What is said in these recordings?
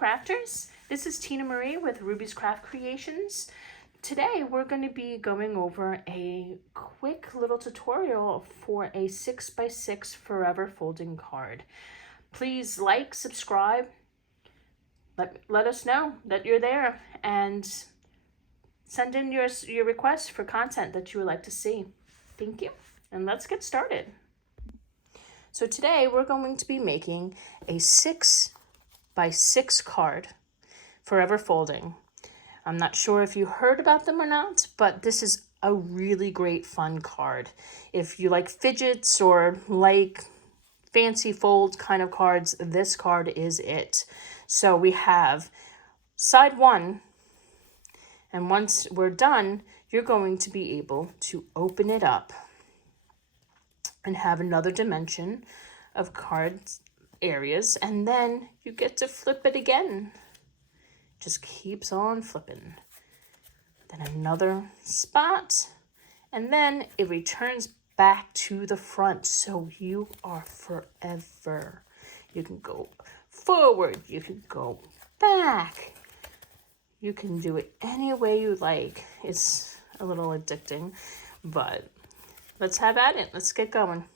crafters. This is Tina Marie with Ruby's Craft Creations. Today we're going to be going over a quick little tutorial for a 6x6 forever folding card. Please like, subscribe, let us know that you're there, and send in your requests for content that you would like to see. Thank you, and let's get started. So today we're going to be making a 6x6 card, forever folding. I'm not sure if you heard about them or not, but this is a really great fun card. If you like fidgets or like fancy fold kind of cards, this card is it. So we have side one, and once we're done, you're going to be able to open it up and have another dimension of cards areas, and then you get to flip it again. Just keeps on flipping. Then another spot, and then it returns back to the front, so you are forever. You can go forward, you can go back, you can do it any way you like. It's a little addicting, but let's have at it. Let's get going.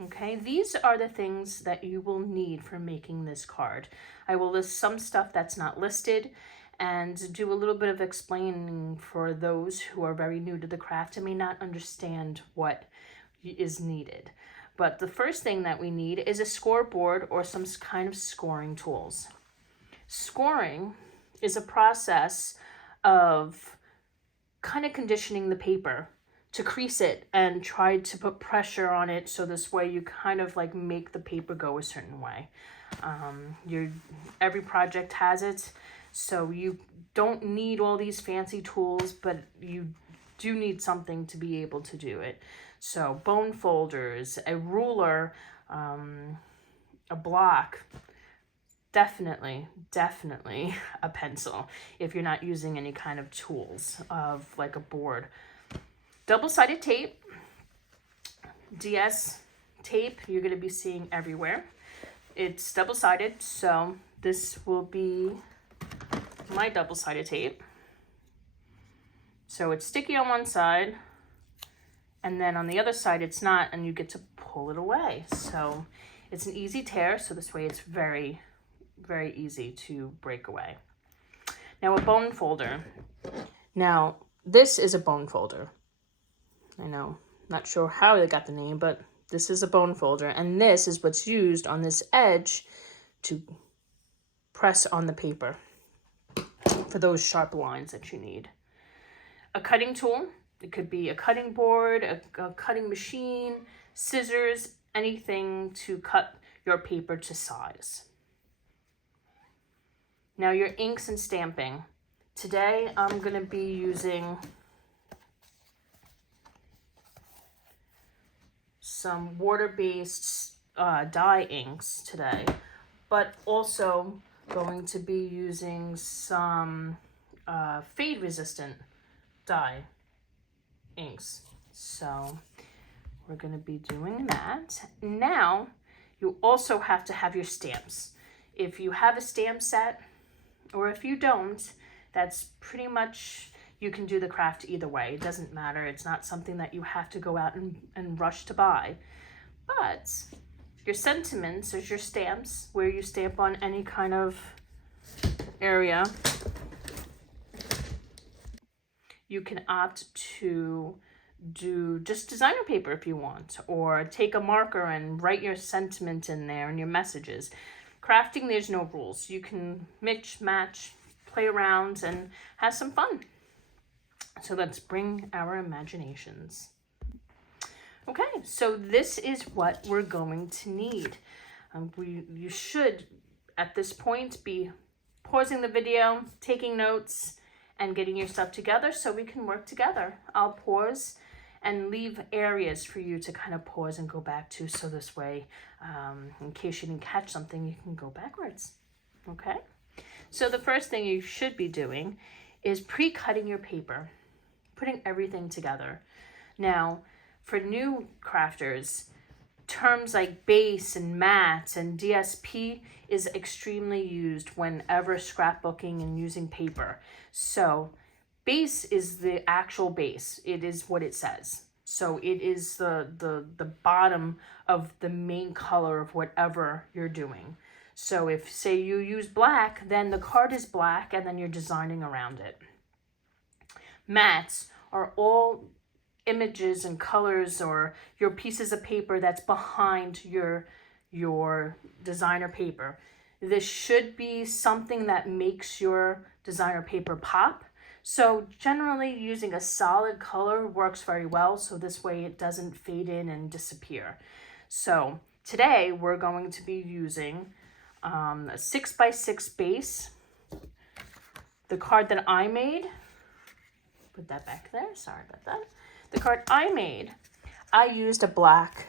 Okay, these are the things that you will need for making this card. I will list some stuff that's not listed and do a little bit of explaining for those who are very new to the craft and may not understand what is needed. But the first thing that we need is a scoreboard or some kind of scoring tools. Scoring is a process of kind of conditioning the paper to crease it and try to put pressure on it, so this way you kind of like make the paper go a certain way. Every project has it, so you don't need all these fancy tools, but you do need something to be able to do it. So bone folders, a ruler, a block, definitely a pencil if you're not using any kind of tools of like a board. Double-sided tape, DS tape, you're going to be seeing everywhere. It's double-sided, so this will be my double-sided tape. So it's sticky on one side, and then on the other side it's not, and you get to pull it away. So it's an easy tear, so this way it's very, very easy to break away. Now a bone folder. Now this is a bone folder. I know, not sure how they got the name, but this is a bone folder, and this is what's used on this edge to press on the paper for those sharp lines that you need. A cutting tool, it could be a cutting board, a cutting machine, scissors, anything to cut your paper to size. Now your inks and stamping. Today I'm going to be using some water-based dye inks today, but also going to be using some fade-resistant dye inks. So we're going to be doing that. Now you also have to have your stamps. If you have a stamp set, or if you don't, that's pretty much, you can do the craft either way. It doesn't matter. It's not something that you have to go out and rush to buy. But your sentiments is your stamps, where you stamp on any kind of area. You can opt to do just designer paper if you want, or take a marker and write your sentiment in there and your messages. Crafting, there's no rules. You can mix, match, play around, and have some fun. So let's bring our imaginations. Okay, so this is what we're going to need. You should, at this point, be pausing the video, taking notes, and getting your stuff together so we can work together. I'll pause and leave areas for you to kind of pause and go back to, so this way, in case you didn't catch something, you can go backwards. Okay? So the first thing you should be doing is pre-cutting your paper, putting everything together. Now, for new crafters, terms like base and mats and DSP is extremely used whenever scrapbooking and using paper. So base is the actual base. It is what it says. So it is the bottom of the main color of whatever you're doing. So if, say, you use black, then the card is black and then you're designing around it. Mats are all images and colors or your pieces of paper that's behind your designer paper. This should be something that makes your designer paper pop. So generally using a solid color works very well, so this way it doesn't fade in and disappear. So today we're going to be using a 6x6 base. The card that I made, put that back there, sorry about that. The card I made, I used a black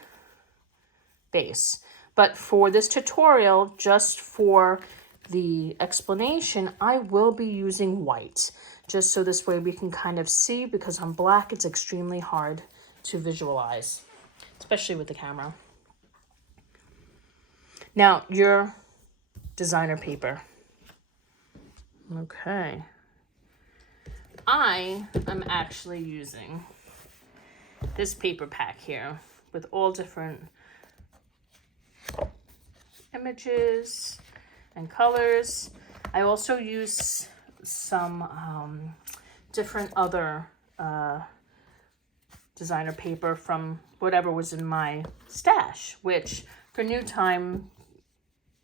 base. But for this tutorial, just for the explanation, I will be using white. Just so this way we can kind of see, because on black it's extremely hard to visualize, especially with the camera. Now, your designer paper. Okay. I am actually using this paper pack here with all different images and colors. I also use some different other designer paper from whatever was in my stash, which for new time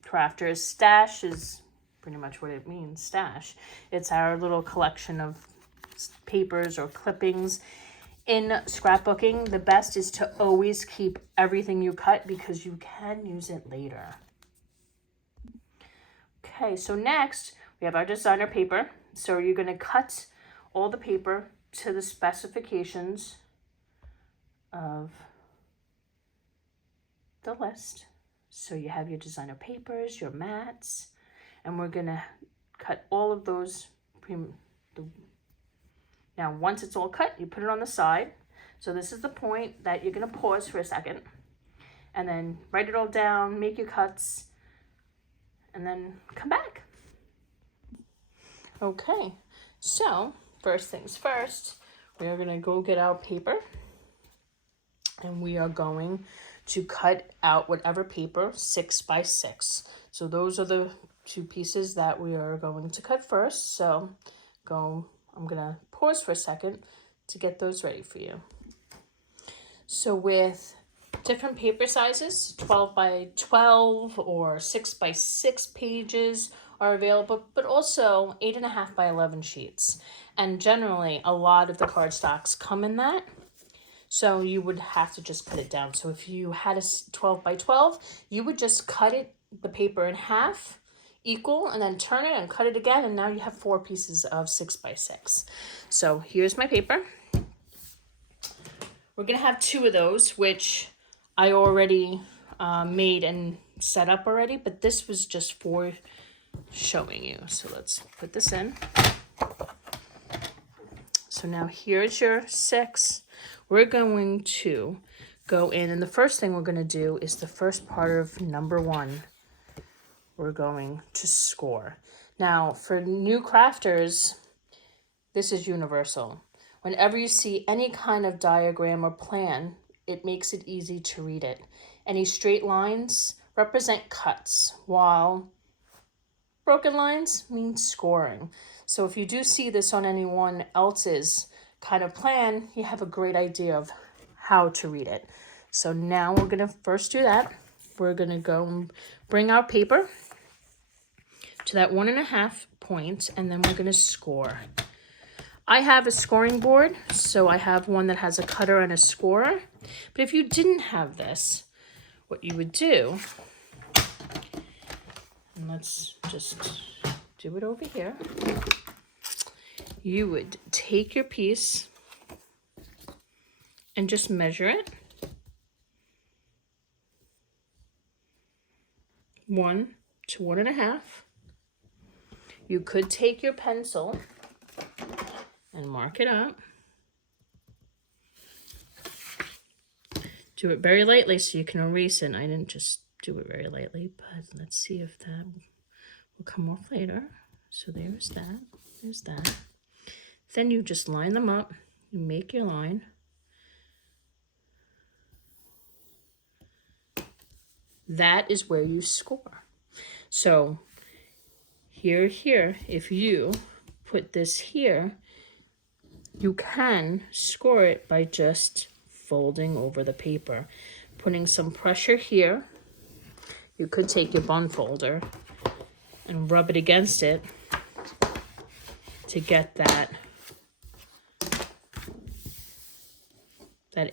crafters, stash is pretty much what it means, stash. It's our little collection of papers or clippings. In scrapbooking, the best is to always keep everything you cut because you can use it later. Okay, so next we have our designer paper. So you're going to cut all the paper to the specifications of the list. So you have your designer papers, your mats, and we're going to cut all of those. Now, once it's all cut, you put it on the side. So this is the point that you're going to pause for a second and then write it all down, make your cuts, and then come back. Okay, so first things first, we are going to go get our paper and we are going to cut out whatever paper 6x6. So those are the two pieces that we are going to cut first. So I'm going to pause for a second to get those ready for you. So with different paper sizes, 12x12 or 6x6 pages are available, but also 8.5x11 sheets. And generally, a lot of the cardstocks come in that. So you would have to just cut it down. So if you had a 12x12, you would just cut the paper in half, equal, and then turn it and cut it again, and now you have 4 pieces of 6x6. So here's my paper. We're gonna have 2 of those, which I already made and set up already, but this was just for showing you. So let's put this in. So now here's your 6. We're going to go in, and the first thing we're gonna do is the first part of number 1. We're going to score. Now, for new crafters, this is universal. Whenever you see any kind of diagram or plan, it makes it easy to read it. Any straight lines represent cuts, while broken lines mean scoring. So if you do see this on anyone else's kind of plan, you have a great idea of how to read it. So now we're gonna first do that. We're gonna go and bring our paper to that 1.5 points, and then we're gonna score. I have a scoring board, so I have one that has a cutter and a scorer. But if you didn't have this, what you would do, and let's just do it over here, you would take your piece and just measure it. 1 to 1.5. You could take your pencil and mark it up. Do it very lightly so you can erase it. I didn't just do it very lightly, but let's see if that will come off later. So there's that. There's that. Then you just line them up. You make your line. That is where you score. So here, if you put this here, you can score it by just folding over the paper, putting some pressure here. You could take your bun folder and rub it against it to get that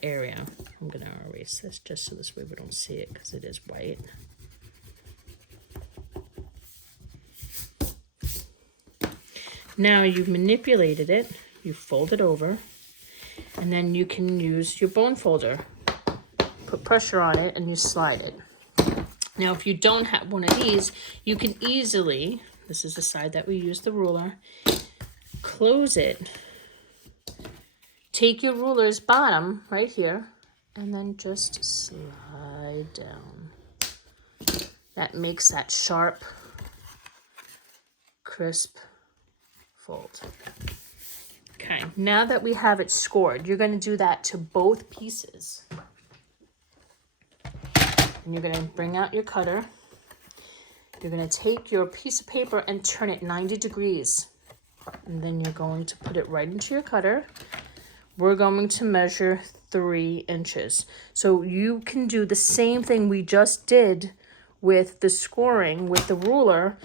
area. I'm gonna erase this just so this way we don't see it because it is white. Now you've manipulated it, you fold it over, and then you can use your bone folder. Put pressure on it and you slide it. Now if you don't have one of these, you can easily, this is the side that we use the ruler, close it. Take your ruler's bottom right here and then just slide down. That makes that sharp, crisp fold. Okay, now that we have it scored, you're going to do that to both pieces. And you're going to bring out your cutter. You're going to take your piece of paper and turn it 90 degrees. And then you're going to put it right into your cutter. We're going to measure 3 inches. So you can do the same thing we just did with the scoring with the ruler,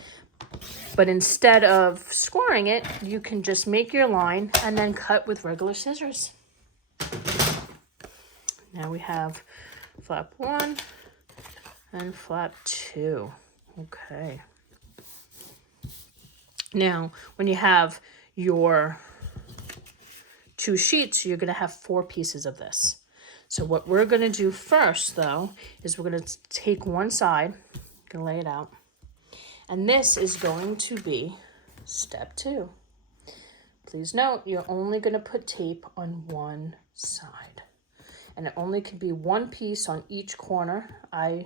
but instead of scoring it, you can just make your line and then cut with regular scissors. Now we have flap 1 and flap 2. Okay. Now, when you have your 2 sheets, you're going to have 4 pieces of this. So what we're going to do first, though, is we're going to take one side, going to lay it out, and this is going to be step 2. Please note, you're only going to put tape on one side, and it only can be one piece on each corner. I,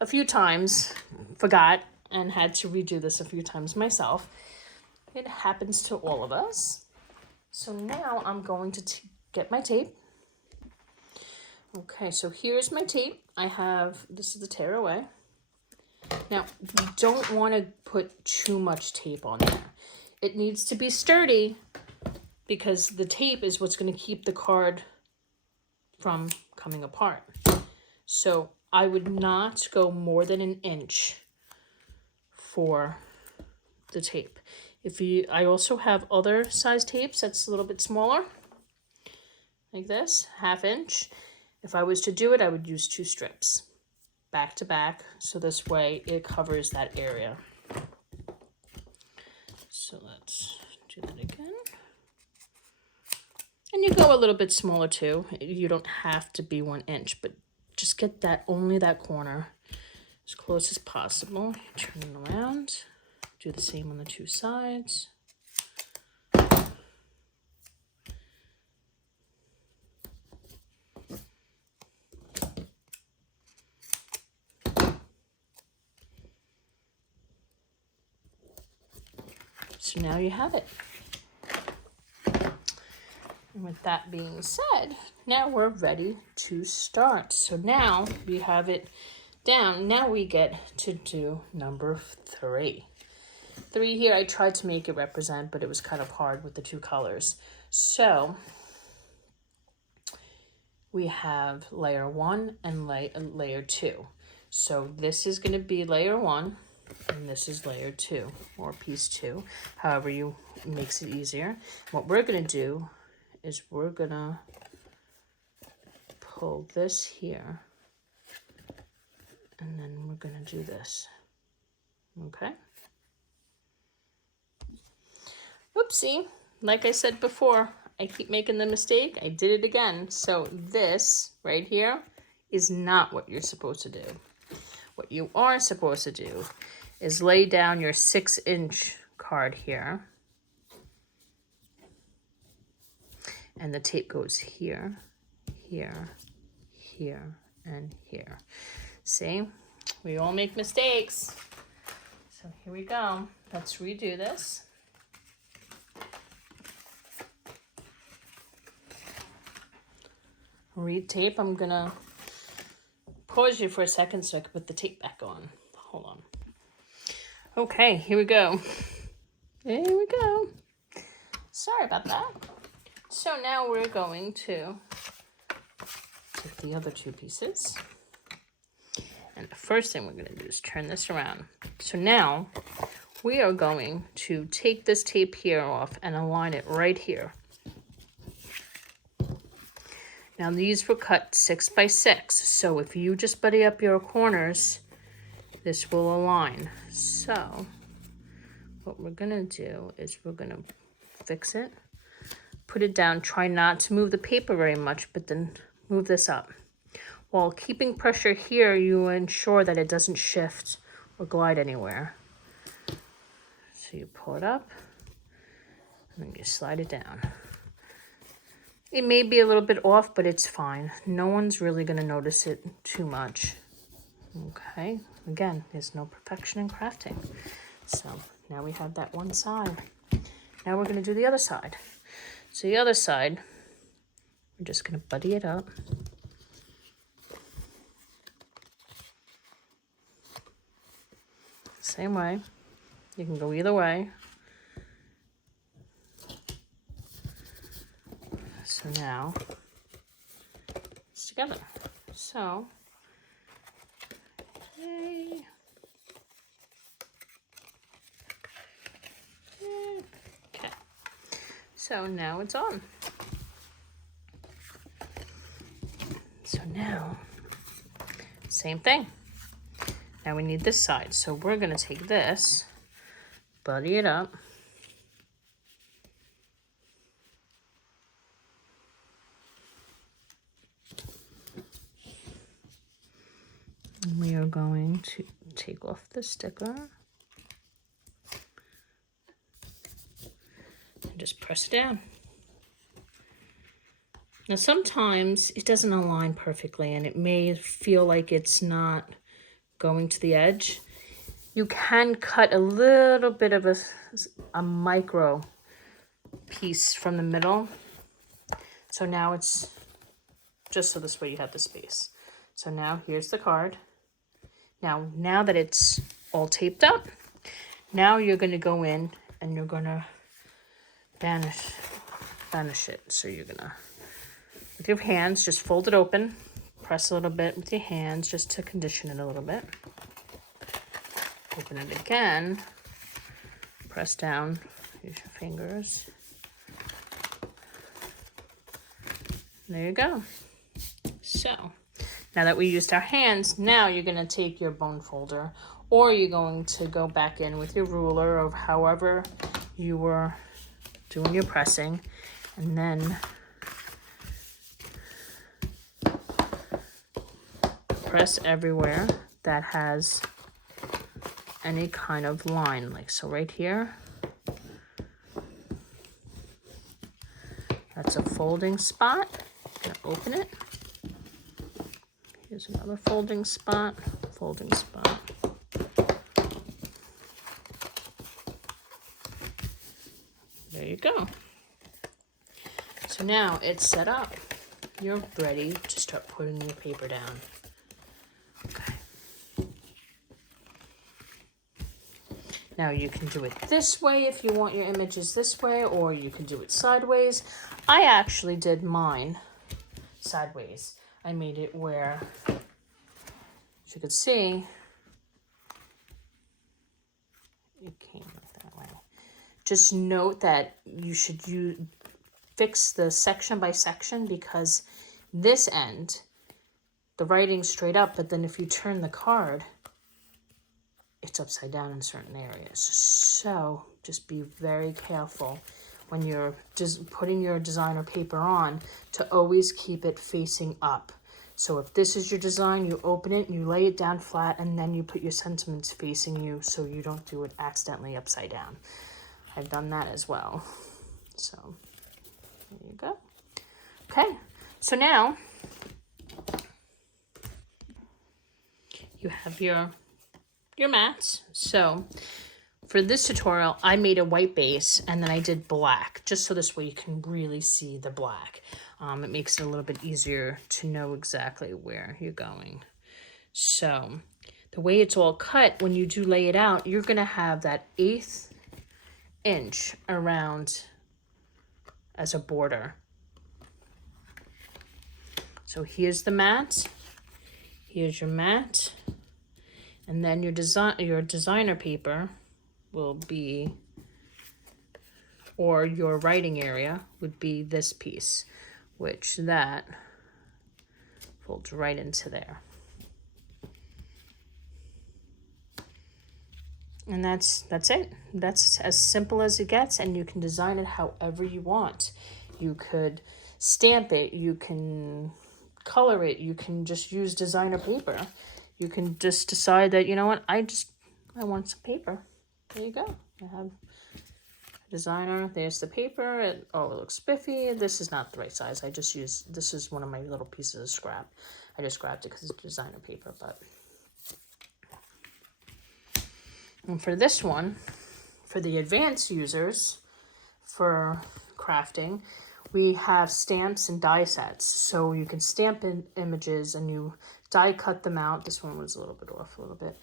a few times, forgot and had to redo this a few times myself. It happens to all of us. So now I'm going to get my tape. Okay, so here's my tape. I have, this is the tear away. Now, you don't want to put too much tape on there. It needs to be sturdy because the tape is what's going to keep the card from coming apart. So I would not go more than 1 inch for the tape. I also have other size tapes that's a little bit smaller, like this, 1/2 inch. If I was to do it, I would use 2 strips, back to back, so this way it covers that area. So let's do that again. And you go a little bit smaller too. You don't have to be 1 inch, but just get that, only that corner as close as possible. Turn it around. Do the same on the 2 sides. So now you have it. And with that being said, now we're ready to start. So now we have it down. Now we get to do number 3. 3 here, I tried to make it represent, but it was kind of hard with the 2 colors. So we have layer 1 and layer 2. So this is going to be layer 1, and this is layer 2, or piece 2, however you makes it easier. What we're going to do is we're going to pull this here, and then we're going to do this. Okay? Oopsie, like I said before, I keep making the mistake. I did it again. So this right here is not what you're supposed to do. What you are supposed to do is lay down your 6-inch card here. And the tape goes here, here, here, and here. See, we all make mistakes. So here we go. Let's redo this. Read tape. I'm gonna pause you for a second so I can put the tape back on. Hold on. Okay, here we go. Here we go. Sorry about that. So now we're going to take the other two pieces. And the first thing we're going to do is turn this around. So now we are going to take this tape here off and align it right here. Now these were cut 6 by 6. So if you just buddy up your corners, this will align. So what we're going to do is we're going to fix it, put it down, try not to move the paper very much, but then move this up. While keeping pressure here, you ensure that it doesn't shift or glide anywhere. So you pull it up, and then you slide it down. It may be a little bit off, but it's fine. No one's really going to notice it too much. Okay, again, there's no perfection in crafting. So now we have that one side. Now we're going to do the other side. So the other side, we're just going to buddy it up. Same way. You can go either way. So now it's together. So, yay. Okay. So now it's on. So now, same thing. Now we need this side. So we're going to take this, buddy it up. And we are going to take off the sticker. And just press it down. Now sometimes it doesn't align perfectly and it may feel like it's not going to the edge. You can cut a little bit of a micro piece from the middle. So now it's just so this way you have the space. So now here's the card. Now that it's all taped up, now you're going to go in and you're going to vanish it. So you're going to, with your hands, just fold it open, press a little bit with your hands just to condition it a little bit. Open it again, press down, use your fingers. There you go. So now that we used our hands, now you're going to take your bone folder, or you're going to go back in with your ruler or however you were doing your pressing, and then press everywhere that has any kind of line, like so right here. That's a folding spot. I'm gonna open it. Here's another folding spot, folding spot. There you go. So now it's set up. You're ready to start putting your paper down. Okay. Now you can do it this way if you want your images this way, or you can do it sideways. I actually did mine sideways. I made it where, as you can see, it came like that way. Just note that you should fix the section by section, because this end, the writing's straight up, but then if you turn the card, it's upside down in certain areas. So just be very careful when you're just putting your design or paper on to always keep it facing up. So if this is your design, you open it, you lay it down flat, and then you put your sentiments facing you so you don't do it accidentally upside down. I've done that as well. So there you go. Okay, so now you have your mats. So for this tutorial, I made a white base and then I did black, just so this way you can really see the black. It makes it a little bit easier to know exactly where you're going. So the way it's all cut, when you do lay it out, you're gonna have that 1/8 inch around as a border. So here's the mat, here's your mat, and then your designer paper will be, or your writing area would be this piece, which that folds right into there. And that's it. That's as simple as it gets, and you can design it however you want. You could stamp it, you can color it, you can just use designer paper. You can just decide that, you know what, I want some paper. There you go. I have a designer. There's the paper. It looks spiffy. This is not the right size. This is one of my little pieces of scrap. I just grabbed it because it's designer paper, but. And for this one, for the advanced users, for crafting, we have stamps and die sets. So you can stamp in images and you die cut them out. This one was a little bit off a little bit.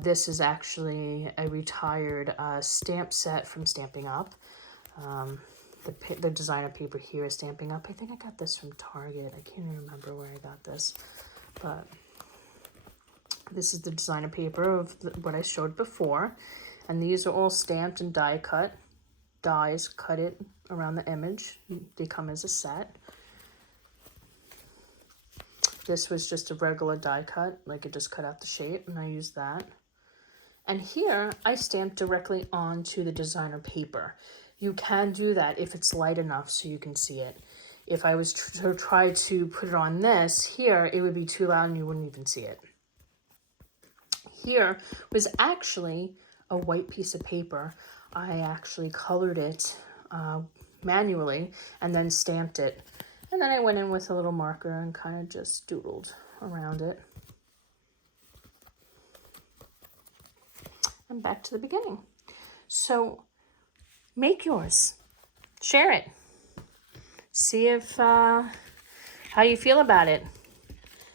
This is actually a retired stamp set from Stampin' Up. The designer paper here is Stampin' Up. I think I got this from Target. I can't even remember where I got this. But this is the designer paper of what I showed before. And these are all stamped and die cut. Dies cut it around the image. They come as a set. This was just a regular die cut, like it just cut out the shape, and I used that. And here, I stamped directly onto the designer paper. You can do that if it's light enough so you can see it. If I was to try to put it on this, here, it would be too loud and you wouldn't even see it. Here was actually a white piece of paper. I actually colored it manually and then stamped it. And then I went in with a little marker and kind of just doodled around it. And back to the beginning. So make yours. Share it. See if how you feel about it.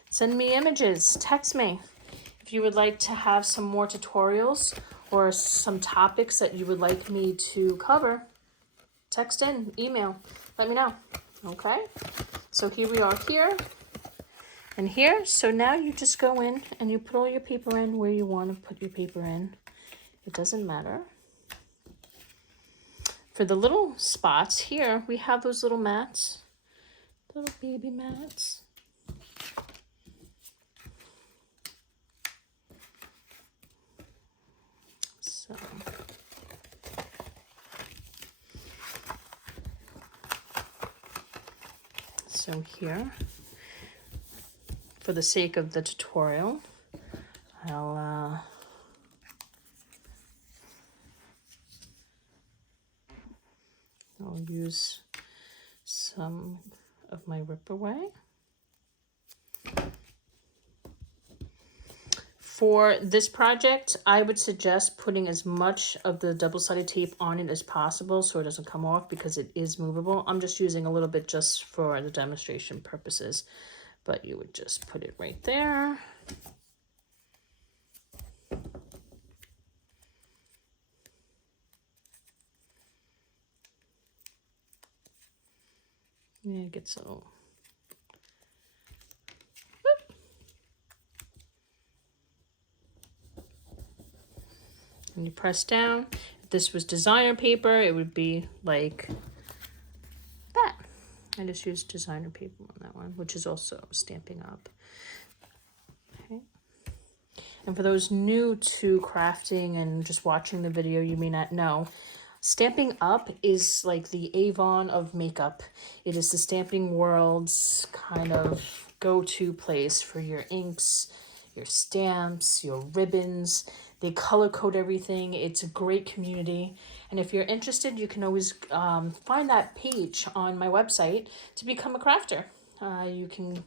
Send me images. Text me. If you would like to have some more tutorials or some topics that you would like me to cover, text in, email, let me know. Okay, so here we are here and here. So now you just go in and you put all your paper in where you want to put your paper in. It doesn't matter. For the little spots here, we have those little mats, little baby mats. So here, for the sake of the tutorial, I'll use some of my Rip Away. For this project, I would suggest putting as much of the double-sided tape on it as possible so it doesn't come off because it is movable. I'm just using a little bit just for the demonstration purposes, but you would just put it right there. Yeah, it gets a little... And you press down. If this was designer paper, it would be like that. I just used designer paper on that one, which is also Stampin' Up. Okay. And for those new to crafting and just watching the video, you may not know, Stampin' Up is like the Avon of makeup. It is the Stamping World's kind of go-to place for your inks, your stamps, your ribbons. They color code everything. It's a great community. And if you're interested, you can always find that page on my website to become a crafter. You can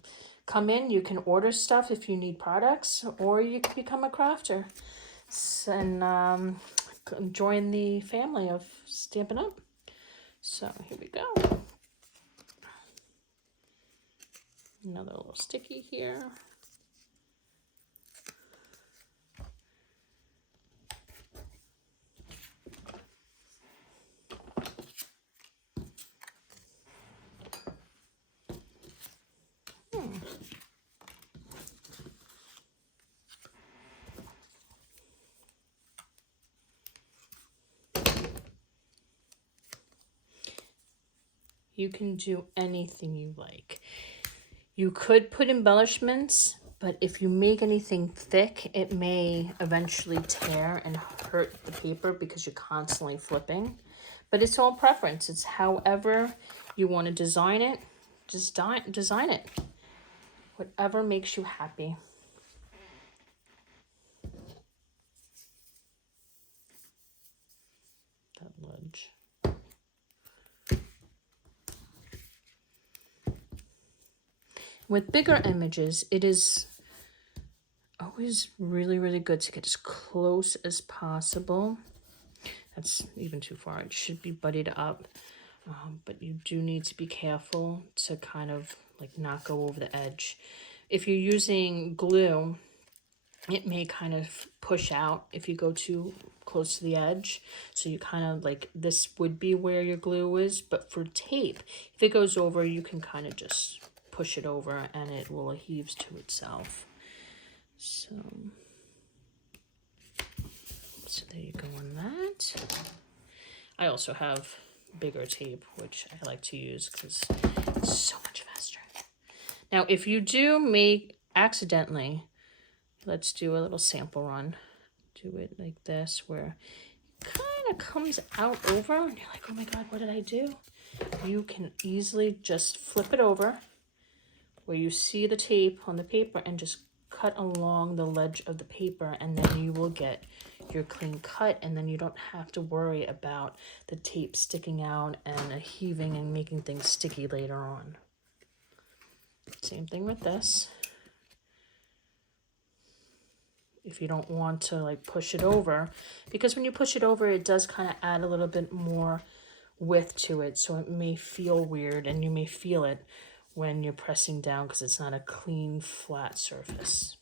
come in. You can order stuff if you need products, or you can become a crafter and join the family of Stampin' Up. So here we go. Another little sticky here. You can do anything you like. You could put embellishments, but if you make anything thick, it may eventually tear and hurt the paper because you're constantly flipping. But it's all preference. It's however you want to design it, just design it. Whatever makes you happy. That ledge. With bigger images, it is always really, really good to get as close as possible. That's even too far. It should be buddied up, but you do need to be careful to kind of like not go over the edge. If you're using glue, it may kind of push out if you go too close to the edge. So you kind of like, this would be where your glue is, but for tape, if it goes over, you can kind of just push it over and it will adhere to itself. So there you go on that. I also have bigger tape, which I like to use because it's so much faster. Now, if you do make accidentally, let's do a little sample run. Do it like this, where it kind of comes out over, and you're like, oh my God, what did I do? You can easily just flip it over where you see the tape on the paper and just cut along the ledge of the paper, and then you will get your clean cut, and then you don't have to worry about the tape sticking out and heaving and making things sticky later on. Same thing with this. If you don't want to like push it over, because when you push it over, it does kind of add a little bit more width to it, so it may feel weird and you may feel it when you're pressing down because it's not a clean flat surface.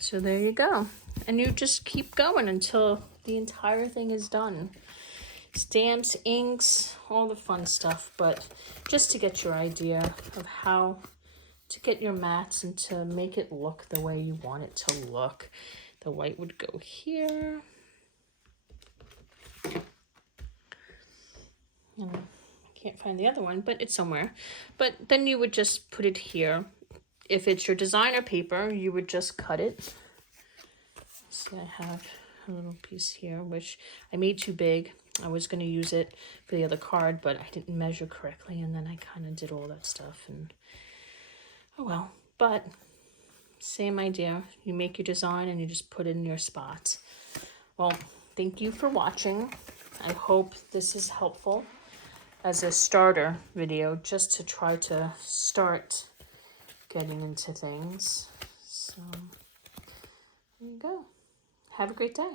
So there you go. And you just keep going until the entire thing is done. Stamps, inks, all the fun stuff, but just to get your idea of how to get your mats and to make it look the way you want it to look. The white would go here. And I can't find the other one, but it's somewhere. But then you would just put it here. If it's your designer paper, you would just cut it. See, I have a little piece here, which I made too big. I was going to use it for the other card, but I didn't measure correctly, and then I kind of did all that stuff, and oh well. But same idea. You make your design and you just put it in your spot. Well, thank you for watching. I hope this is helpful as a starter video, just to try to start getting into things. So there you go. Have a great day.